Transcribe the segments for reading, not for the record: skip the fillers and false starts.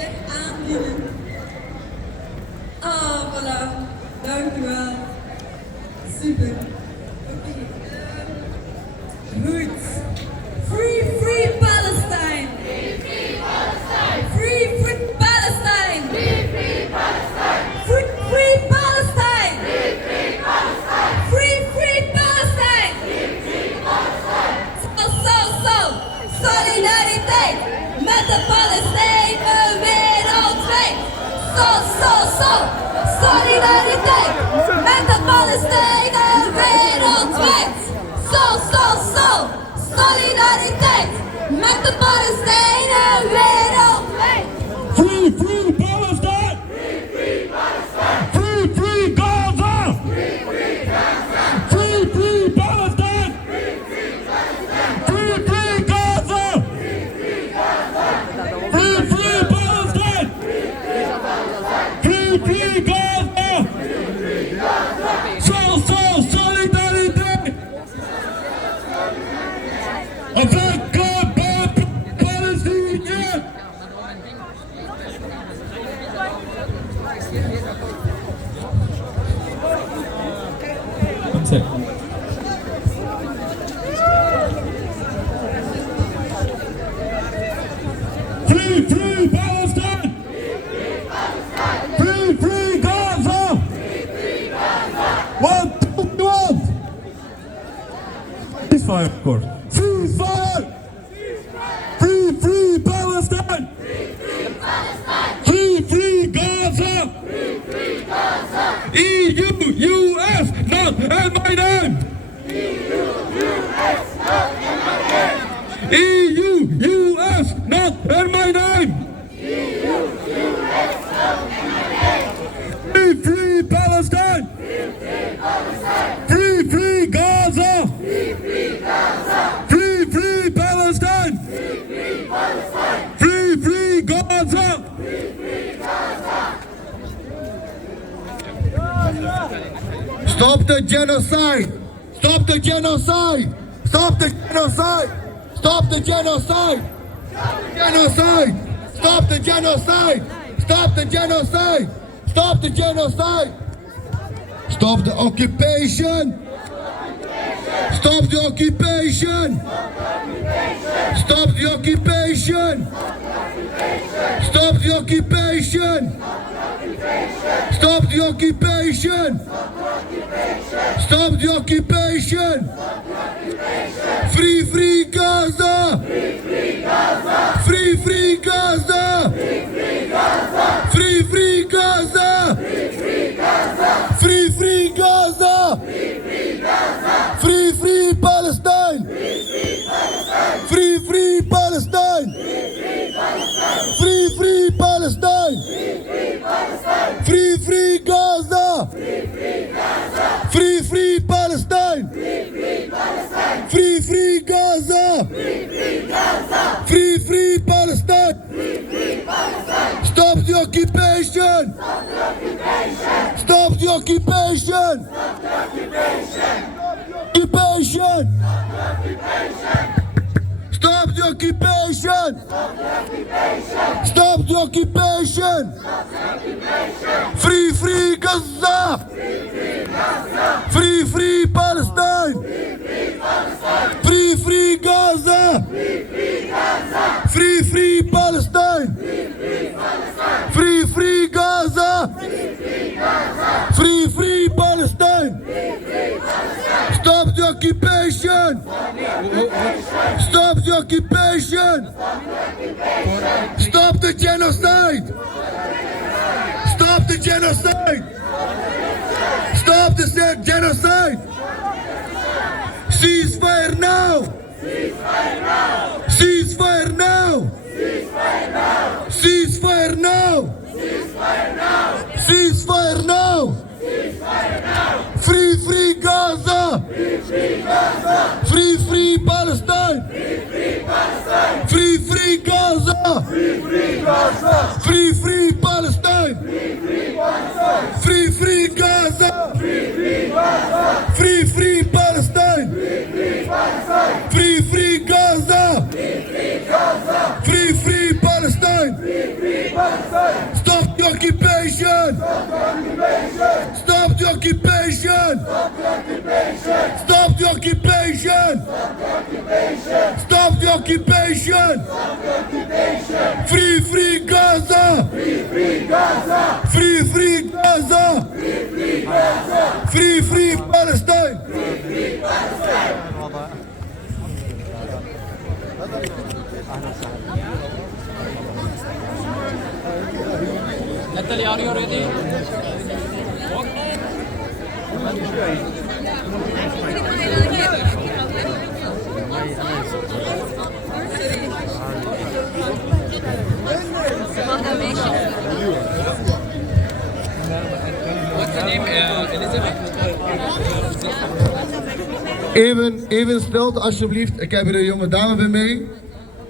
weg aandienen. Ah, voilà. Dankjewel. Super. Oké. Goed. Free, free Palestine. Free, free Palestine. Free, free Palestine. Free, free Palestine. Free, free Palestine. Free, free Palestine. Free, free Palestine. Free, free Palestine. Zo. Solidariteit met de Palestijnen wereldwijd. Zo. Solidariteit met de Palestijnen wereldwijd. Zo. Solidariteit met de Palestijnen wereldwijd. Free, free Palestine! Free, free Palestine! Free, free Gaza! Free, free Gaza! Free, free Palestine! Free, free Palestine! Free, free Gaza! Free, free Gaza! Free, free Palestine! Free, free Gaza! Zo, solidariteit! Avec Palestinië! Free, free Palestine! Free, free Gaza! What do you want? Ceasefire, of course. Ceasefire! Free, free Palestine! Free, free Gaza! EU, US, not in my name! EU, US, not in my name! Free, free Palestine! Free, free Gaza! Free, free Palestine! Free, free Gaza! Stop the genocide! Stop the genocide! Stop the genocide! Stop the genocide! Genocide! Stop the genocide! Stop the genocide! Stop the genocide! Stop the occupation! Stop the occupation! Stop the occupation! Stop the occupation! Stop the occupation! Stop the occupation! Free, free Gaza! Free, free Gaza! Free, free Gaza! Free, free Gaza! Free, free Palestine! Free, free Palestine! Free, free Palestine! Free, free Gaza! Free, free Palestine! Free, free Gaza! Free, free Palestine! Stop the occupation! Stop the occupation! Occupation! Stop the occupation! Stop the occupation! Free, free Gaza! Free, free Palestine! Free, free Gaza! Free, free Palestine! Free, free Gaza! Free, free Palestine! Stop the occupation! Stop the occupation! Stop the genocide! Stop the genocide! Stop the genocide! Ceasefire now! Ceasefire now! Ceasefire now! Ceasefire now! Free, free Gaza! Free, free Palestine! Free, free Gaza! Free, free Palestine! Free, free Gaza! Free, free Palestine! Free, free Gaza! Free, free Palestine! Stop the occupation! Stop the occupation! Free, free Gaza! Free, free Gaza! Free, free Gaza! Free, free Palestine! Natalie, are you ready? What's the name, Elizabeth? Even stilte alsjeblieft. Ik heb hier een jonge dame bij mij.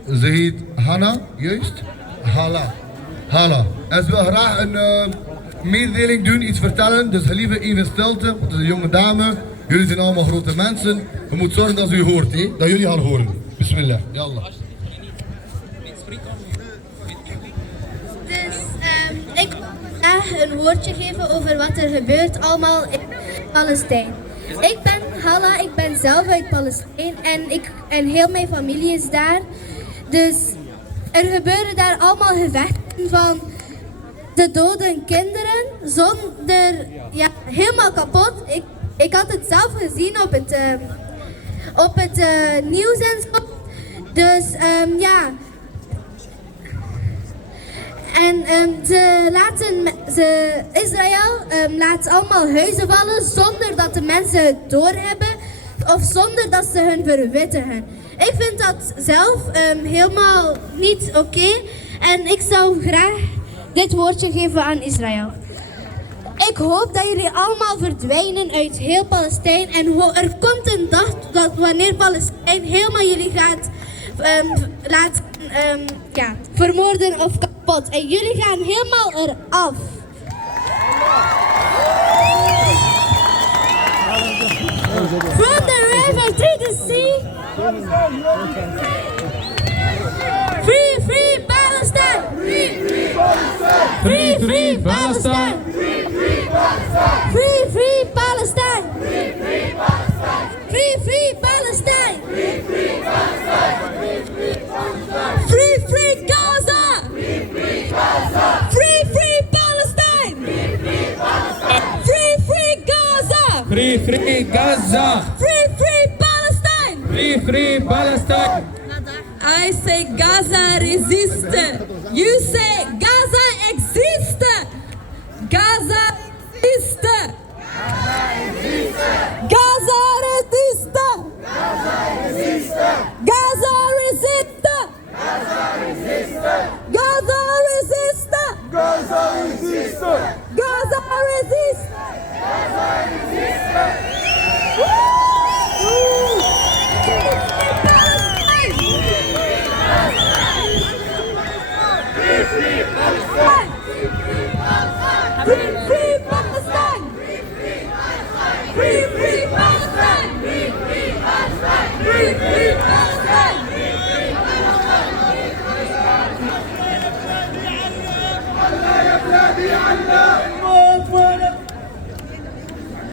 Ze heet Hanna, juist? Hala. En ze wil graag een mededeling doen, iets vertellen. Dus gelieve even stilte, want het is een jonge dame. Jullie zijn allemaal grote mensen. We moeten zorgen dat u hoort, hè? Dat jullie gaan horen. Bismillah, yallah. Dus ik wil graag een woordje geven over wat er gebeurt allemaal in Palestijn. Ik ben Halla, ik ben zelf uit Palestijn en heel mijn familie is daar. Dus er gebeuren daar allemaal gevechten van de dode kinderen zonder, ja, helemaal kapot. Ik had het zelf gezien op het nieuws en zo. Dus ja. En Israël laat allemaal huizen vallen zonder dat de mensen het doorhebben of zonder dat ze hun verwittigen. Ik vind dat zelf helemaal niet oké en ik zou graag dit woordje geven aan Israël. Ik hoop dat jullie allemaal verdwijnen uit heel Palestijn en er komt een dag dat wanneer Palestijn helemaal jullie gaat laten vermoorden of kapot. En jullie gaan helemaal eraf. From the river to the sea. Free, free Palestine. Free, free Palestine. Free, free Palestine. Free, free Palestine. Free, free Palestine. Free, free Palestine. Free, free Palestine. Free, free Gaza. Free, free Gaza. Free, free Palestine. Free, free Gaza. Free, free Gaza! Free, free Palestine. Free, free Palestine! I say Gaza resist. You say